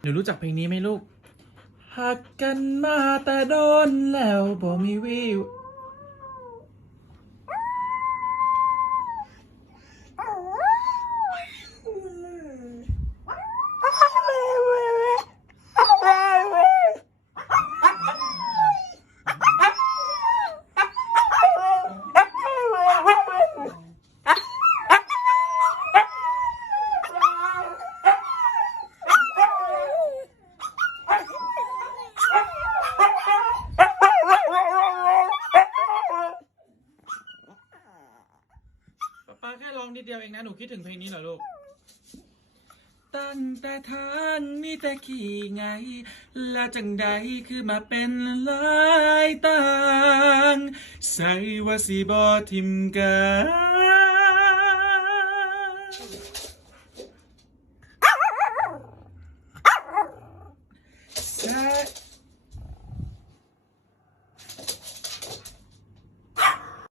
หนูรู้จักเพลงนี้ไหมลูกหักกันมาแต่โดนแล้วบ่มีวิ ป๊าแค่ร้องนิดเดียวเองนะ หนูคิดถึงเพลงนี้เหรอลูก ตั้งแต่ทางมีแต่ขี่ไง และจังใดคือมาเป็นหลายต่าง ใส่ว่าสีบอทิมกัน